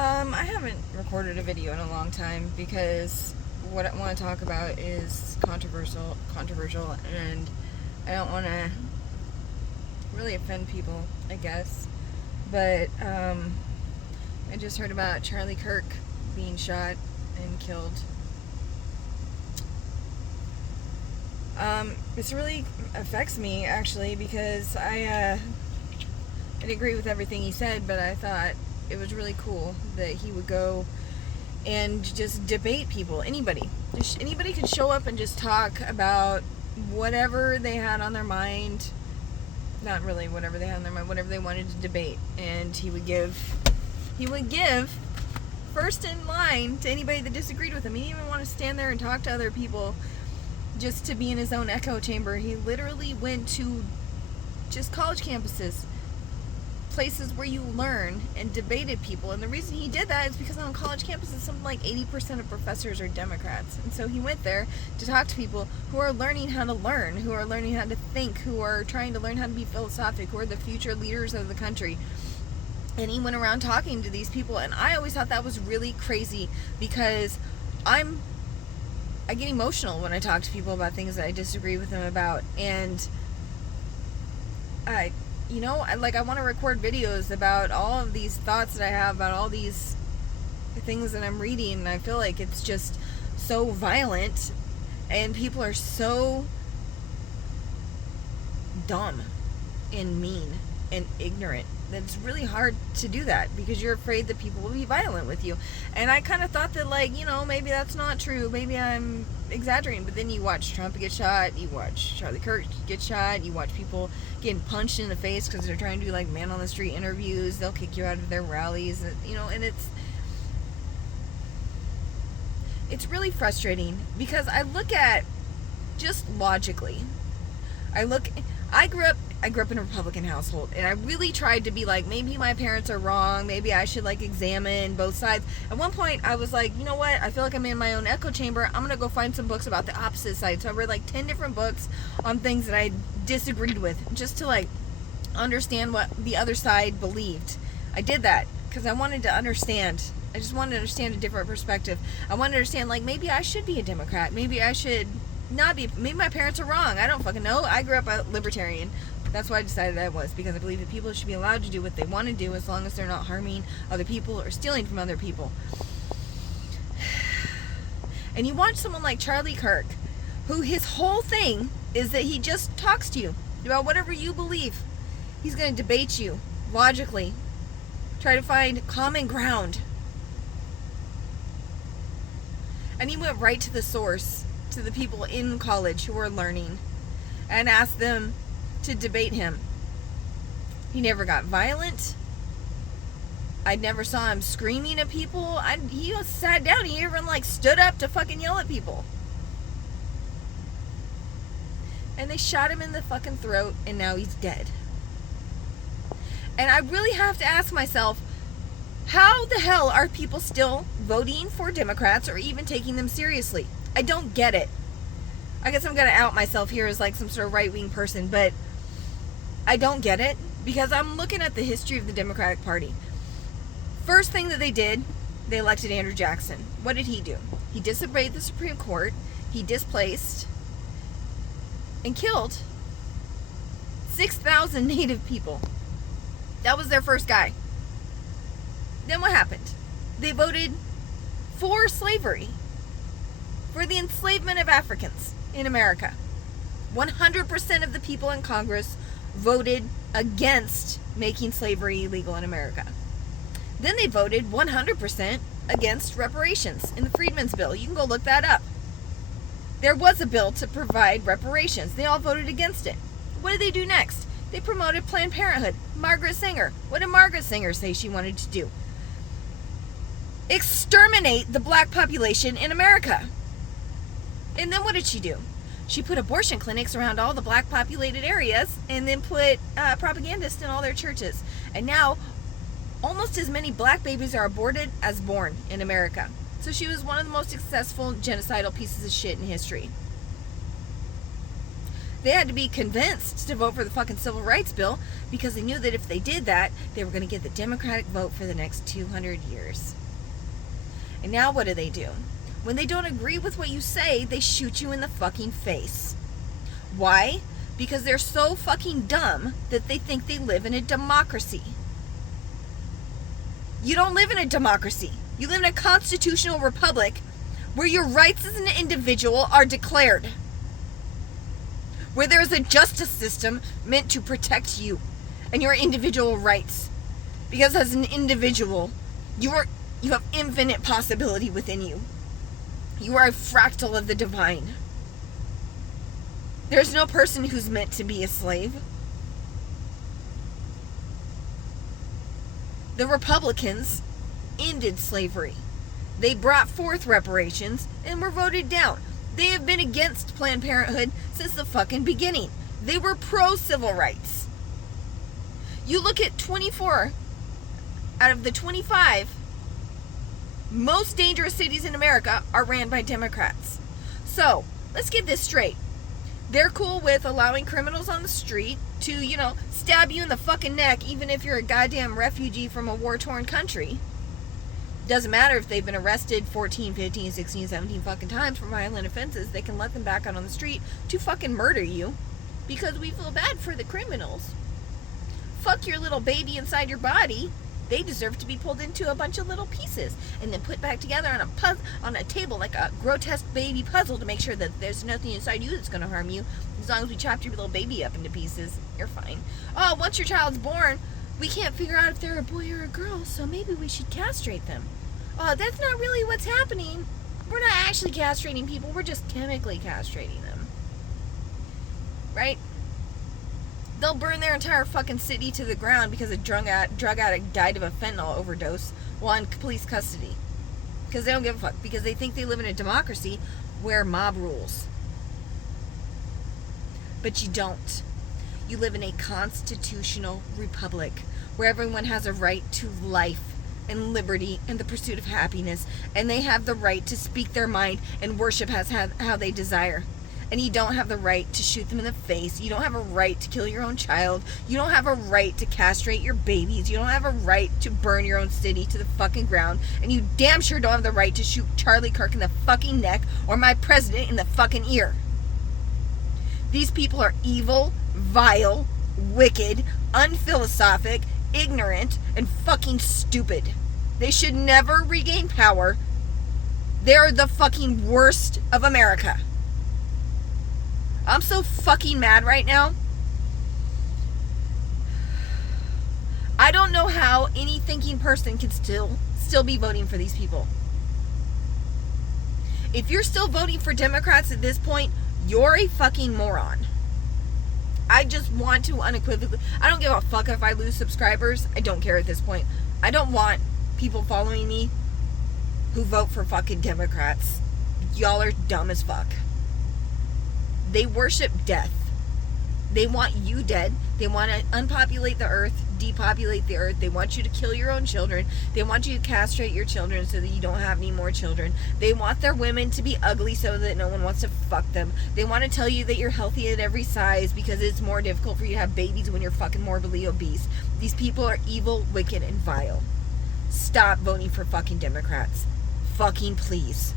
I haven't recorded a video in a long time because what I want to talk about is controversial, and I don't want to really offend people, I guess. But I just heard about Charlie Kirk being shot and killed. This really affects me, actually, because I didn't agree with everything he said, but I thought it was really cool that he would go and just debate people. Anybody could show up and just talk about whatever they had on their mind. Not really whatever they had on their mind, whatever they wanted to debate. And he would give first in line to anybody that disagreed with him. He didn't even want to stand there and talk to other people just to be in his own echo chamber. He literally went to just college campuses, places where you learn, and debated people. And the reason he did that is because on college campuses, something like 80% of professors are Democrats. And so he went there to talk to people who are learning how to learn, who are learning how to think, who are trying to learn how to be philosophic, who are the future leaders of the country. And he went around talking to these people, and I always thought that was really crazy because I get emotional when I talk to people about things that I disagree with them about. And I want to record videos about all of these thoughts that I have about all these things that I'm reading, and I feel like it's just so violent and people are so dumb and mean and ignorant that it's really hard to do that because you're afraid that people will be violent with you. And I kind of thought that, maybe that's not true, maybe I'm exaggerating. But then you watch Trump get shot, you watch Charlie Kirk get shot, you watch people getting punched in the face because they're trying to do man on the street interviews. They'll kick you out of their rallies, and it's really frustrating because I look at just logically. I grew up in a Republican household, and I really tried to be maybe my parents are wrong, maybe I should examine both sides. At one point I was like, you know what, I feel like I'm in my own echo chamber, I'm gonna go find some books about the opposite side. So I read 10 different books on things that I disagreed with, just to understand what the other side believed. I did that because I wanted to understand. I just wanted to understand a different perspective. I wanted to understand maybe I should be a Democrat, maybe I should not be, maybe my parents are wrong, I don't fucking know. I grew up a libertarian. That's why I decided I was, because I believe that people should be allowed to do what they want to do as long as they're not harming other people or stealing from other people. And you watch someone like Charlie Kirk, who his whole thing is that he just talks to you about whatever you believe. He's going to debate you logically, try to find common ground. And he went right to the source, to the people in college who are learning, and asked them to debate him. He never got violent. I never saw him screaming at people. He sat down. He even stood up to fucking yell at people. And they shot him in the fucking throat, and now he's dead. And I really have to ask myself, how the hell are people still voting for Democrats or even taking them seriously? I don't get it. I guess I'm gonna out myself here as some sort of right-wing person, but I don't get it because I'm looking at the history of the Democratic Party. First thing that they did, they elected Andrew Jackson. What did he do? He disobeyed the Supreme Court. He displaced and killed 6,000 Native people. That was their first guy. Then what happened? They voted for slavery, for the enslavement of Africans in America. 100% of the people in Congress voted against making slavery illegal in America. Then they voted 100% against reparations in the Freedmen's Bill. You can go look that up. There was a bill to provide reparations. They all voted against it. What did they do next? They promoted Planned Parenthood. Margaret Sanger. What did Margaret Sanger say she wanted to do? Exterminate the black population in America. And then what did she do? She put abortion clinics around all the black populated areas and then put propagandists in all their churches. And now almost as many black babies are aborted as born in America. So she was one of the most successful genocidal pieces of shit in history. They had to be convinced to vote for the fucking civil rights bill because they knew that if they did that, they were going to get the Democratic vote for the next 200 years. And now what do? When they don't agree with what you say, they shoot you in the fucking face. Why? Because they're so fucking dumb that they think they live in a democracy. You don't live in a democracy. You live in a constitutional republic where your rights as an individual are declared. Where there is a justice system meant to protect you and your individual rights. Because as an individual, you have infinite possibility within you. You are a fractal of the divine. There's no person who's meant to be a slave. The Republicans ended slavery. They brought forth reparations and were voted down. They have been against Planned Parenthood since the fucking beginning. They were pro-civil rights. You look at 24 out of the 25 most dangerous cities in America are ran by Democrats. So, let's get this straight. They're cool with allowing criminals on the street to, stab you in the fucking neck even if you're a goddamn refugee from a war-torn country. Doesn't matter if they've been arrested 14, 15, 16, 17 fucking times for violent offenses. They can let them back out on the street to fucking murder you because we feel bad for the criminals. Fuck your little baby inside your body. They deserve to be pulled into a bunch of little pieces and then put back together on a table like a grotesque baby puzzle to make sure that there's nothing inside you that's going to harm you. As long as we chopped your little baby up into pieces, you're fine. Oh, once your child's born, we can't figure out if they're a boy or a girl, so maybe we should castrate them. Oh, that's not really what's happening. We're not actually castrating people. We're just chemically castrating them. Right? They'll burn their entire fucking city to the ground because a drug addict died of a fentanyl overdose while in police custody. Because they don't give a fuck. Because they think they live in a democracy where mob rules. But you don't. You live in a constitutional republic where everyone has a right to life and liberty and the pursuit of happiness. And they have the right to speak their mind and worship how they desire. And you don't have the right to shoot them in the face. You don't have a right to kill your own child. You don't have a right to castrate your babies. You don't have a right to burn your own city to the fucking ground. And you damn sure don't have the right to shoot Charlie Kirk in the fucking neck or my president in the fucking ear. These people are evil, vile, wicked, unphilosophic, ignorant, and fucking stupid. They should never regain power. They're the fucking worst of America. I'm so fucking mad right now. I don't know how any thinking person can still be voting for these people. If you're still voting for Democrats at this point, you're a fucking moron. I just want to unequivocally... I don't give a fuck if I lose subscribers. I don't care at this point. I don't want people following me who vote for fucking Democrats. Y'all are dumb as fuck. They worship death. They want you dead. They want to unpopulate the earth, depopulate the earth. They want you to kill your own children. They want you to castrate your children so that you don't have any more children. They want their women to be ugly so that no one wants to fuck them. They want to tell you that you're healthy at every size because it's more difficult for you to have babies when you're fucking morbidly obese. These people are evil, wicked, and vile. Stop voting for fucking Democrats. Fucking please.